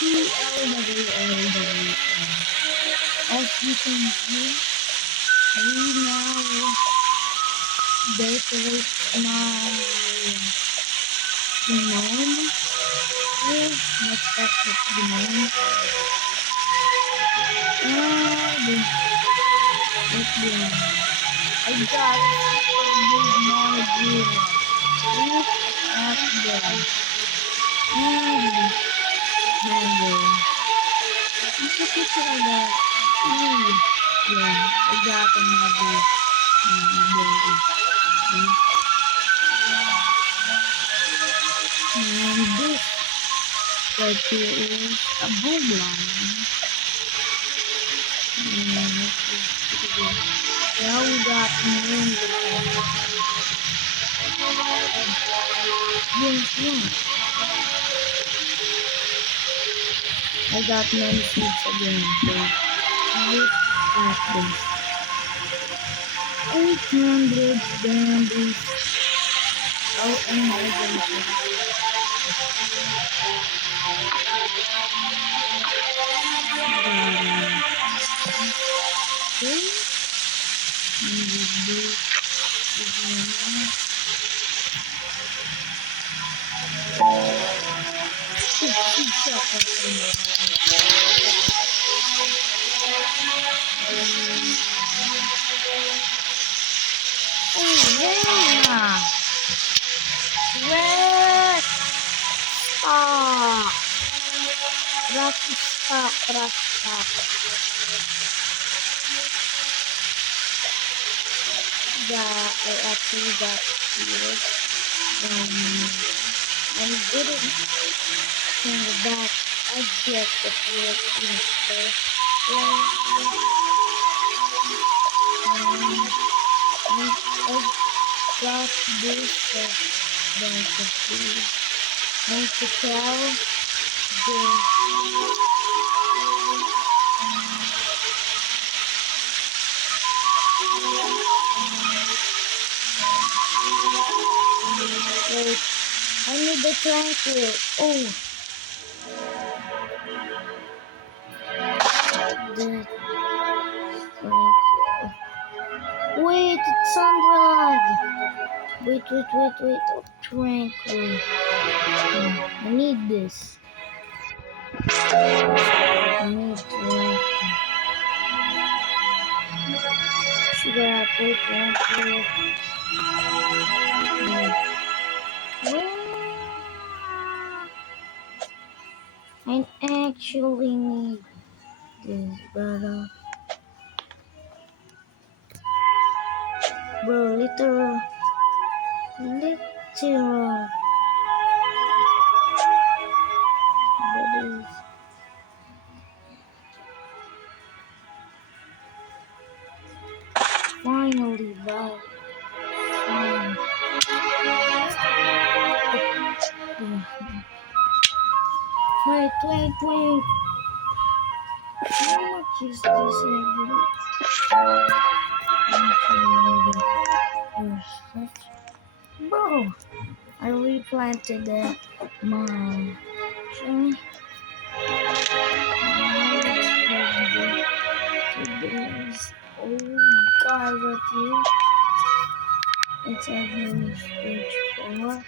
CLWLW. As you can see, we now decorate my gnome. Let's start with gnome. I got a super big monogram. Look at them. And mango. It's a picture of that. Yeah, I got another berry. And this right here is a boomerang. Now we got moon. Yes. I got many seeds again. Look at this. 800 bamboos. Oh, and my goodness. I actually got here. I didn't think that I'd get the field in the first place. And I got this bunch of food. And to tell this wait, I need the tranquil. Oh, the wait, it's Sunderland. Wait, oh, tranquil. I need this. I need to sugar apple, tranquil. I actually need this, but bro, literal. That is finally wow. Wait. How much is this bro, I replanted that mom. This old guy right here. It's a mini stage 4.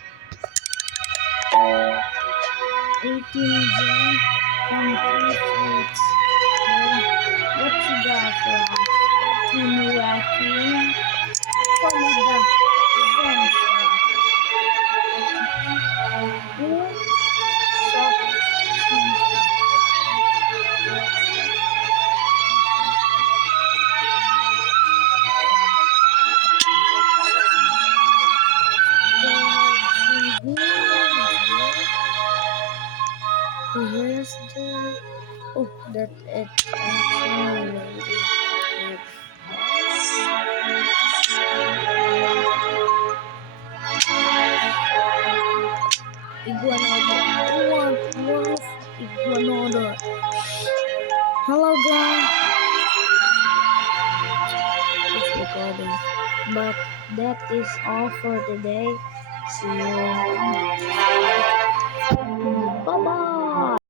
18 zone from 3 fruits. What you got for us? Team Raccoon. Show me the zone shot. Good. So here's the that it actually Iguanodon. Hello guys. It's recording. But that is all for today. See you.